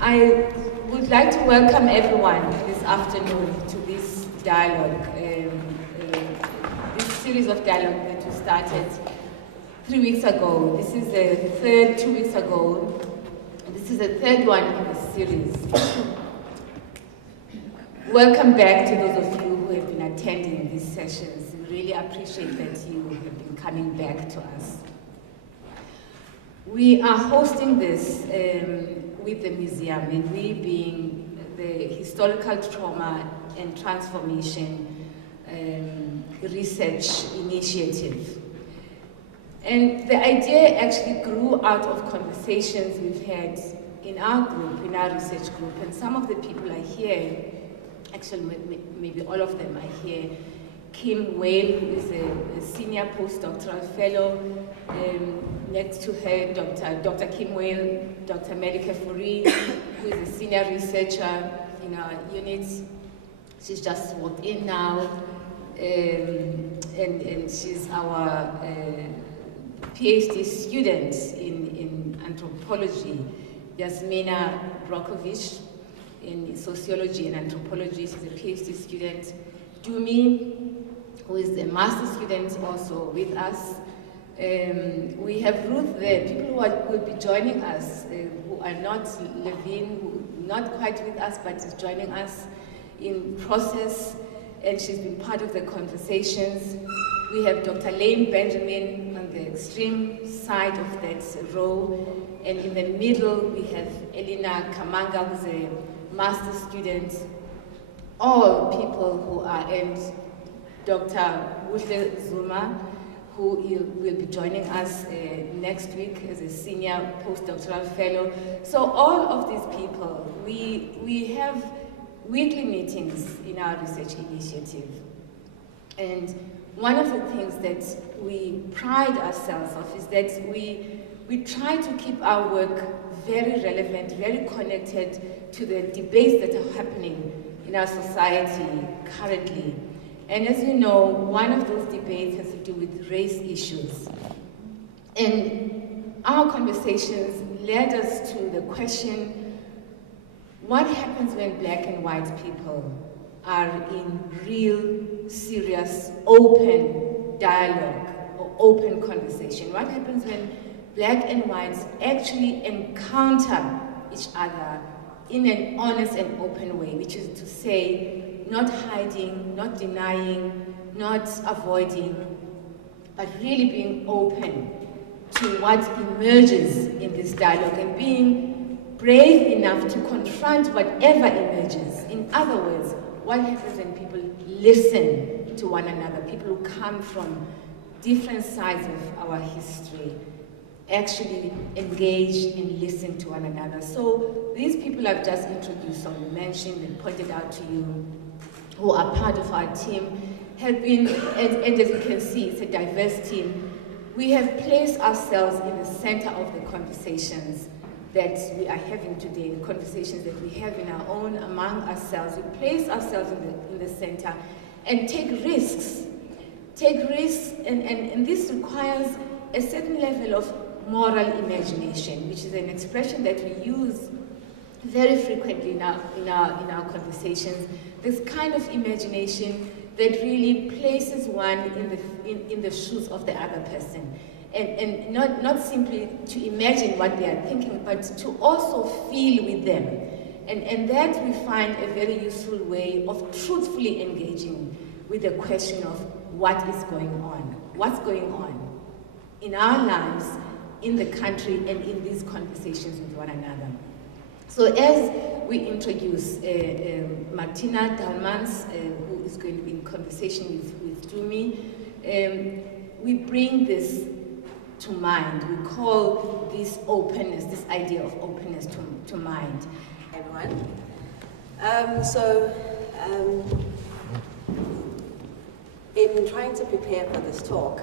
I would like to welcome everyone this afternoon to this dialogue, this series of dialogue that we started 3 weeks ago. This is the third 2 weeks ago. This is the third one in the series. Welcome back to those of you who have been attending these sessions. We really appreciate that you have been coming back to us. We are hosting this with the museum, and we being the Historical Trauma and Transformation Research Initiative. And the idea actually grew out of conversations we've had in our group, in our research group, and some of the people are here, actually maybe all of them are here. Kim Whale, who is a senior postdoctoral fellow. Next to her, Dr. Kim Whale, Dr. Melika Fourie, who is a senior researcher in our unit. She's just walked in now, and she's our PhD student in anthropology, Yasmina Brokovich, in sociology and anthropology. She's a PhD student. Tumi, who is a master's student also with us. We have Ruth there, people who will be joining us, who are not Levine, who not quite with us, but is joining us in process, and she's been part of the conversations. We have Dr. Lane Benjamin on the extreme side of that row, and in the middle we have Elina Kamanga, who's a master's student. All people who are, and Dr. Wuhle Zuma, who will be joining us next week as a senior postdoctoral fellow. So all of these people, we have weekly meetings in our research initiative. And one of the things that we pride ourselves of is that we try to keep our work very relevant, very connected to the debates that are happening in our society currently. And as you know, one of those debates has to do with race issues. And our conversations led us to the question, what happens when black and white people are in real, serious, open dialogue or open conversation? What happens when black and whites actually encounter each other in an honest and open way, which is to say, not hiding, not denying, not avoiding, but really being open to what emerges in this dialogue and being brave enough to confront whatever emerges. In other words, what happens when people listen to one another, people who come from different sides of our history, actually engage and listen to one another. So these people I've just introduced or mentioned and pointed out to you, who are part of our team, have been, and as you can see, it's a diverse team. We have placed ourselves in the center of the conversations that we are having today, the conversations that we have in our own, among ourselves. We place ourselves in the center and take risks. And this requires a certain level of moral imagination, which is an expression that we use very frequently in our conversations. This kind of imagination that really places one in the shoes of the other person. And not simply to imagine what they are thinking, but to also feel with them. And that we find a very useful way of truthfully engaging with the question of what is going on. What's going on in our lives, in the country, and in these conversations with one another. So as we introduce Martinas Dahlmanns, who is going to be in conversation with Tumi, we bring this to mind. We call this openness, this idea of openness to mind. Everyone. In trying to prepare for this talk,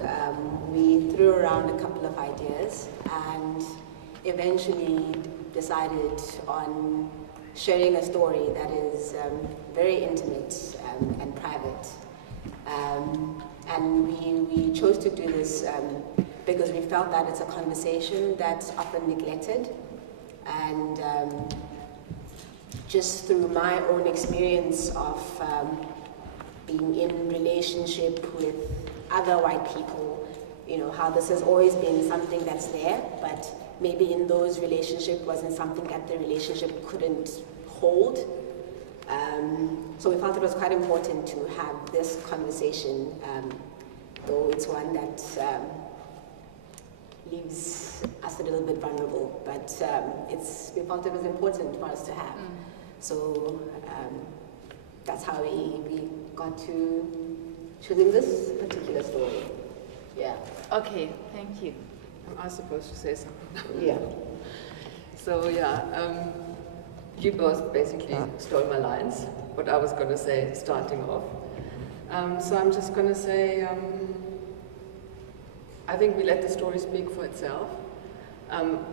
we threw around a couple of ideas and eventually decided on sharing a story that is very intimate and private. And we chose to do this because we felt that it's a conversation that's often neglected, and just through my own experience of being in relationship with other white people, you know, how this has always been something that's there, but maybe in those relationships wasn't something that the relationship couldn't hold. So we felt it was quite important to have this conversation, though it's one that leaves us a little bit vulnerable, but we felt it was important for us to have. So that's how we got to choosing this particular story. Yeah. Okay, thank you. Am I supposed to say something? Yeah. So yeah, you both basically stole my lines, what I was going to say starting off. So I'm just going to say, I think we let the story speak for itself.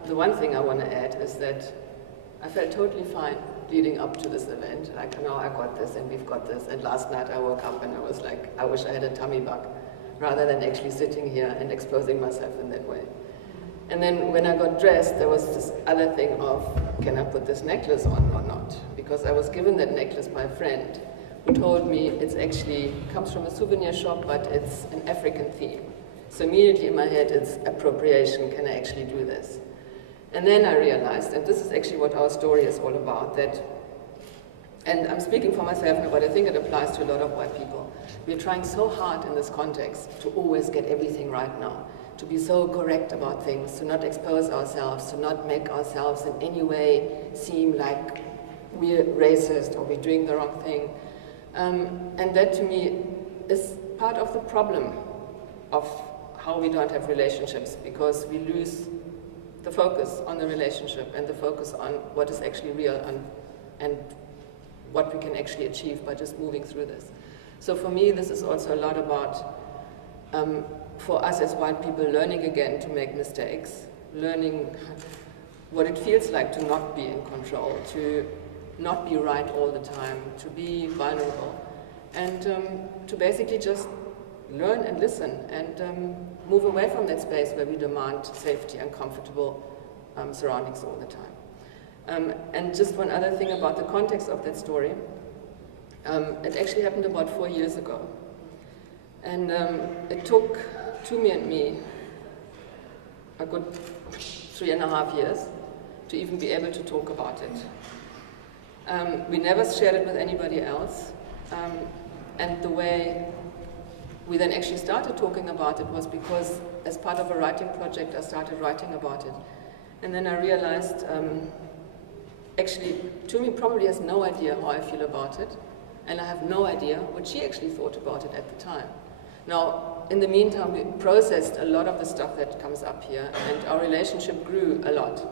The one thing I want to add is that I felt totally fine leading up to this event. Like, no, I got this and we've got this. And last night I woke up and I was like, I wish I had a tummy bug, rather than actually sitting here and exposing myself in that way. And then when I got dressed, there was this other thing of, can I put this necklace on or not? Because I was given that necklace by a friend who told me it's actually, comes from a souvenir shop, but it's an African theme. So immediately in my head, it's appropriation, can I actually do this? And then I realized, and this is actually what our story is all about, that, and I'm speaking for myself now, but I think it applies to a lot of white people. We're trying so hard in this context to always get everything right now, to be so correct about things, to not expose ourselves, to not make ourselves in any way seem like we're racist or we're doing the wrong thing. And that to me is part of the problem of how we don't have relationships, because we lose the focus on the relationship and the focus on what is actually real and what we can actually achieve by just moving through this. So for me, this is also a lot about, for us as white people, learning again to make mistakes, learning what it feels like to not be in control, to not be right all the time, to be vulnerable, and to basically just learn and listen and move away from that space where we demand safety and comfortable surroundings all the time. And just one other thing about the context of that story. It actually happened about 4 years ago. And it took Tumi and me a good 3.5 years to even be able to talk about it. We never shared it with anybody else. And the way we then actually started talking about it was because, as part of a writing project, I started writing about it. And then I realized, actually, Tumi probably has no idea how I feel about it, and I have no idea what she actually thought about it at the time. Now, in the meantime, we processed a lot of the stuff that comes up here, and our relationship grew a lot.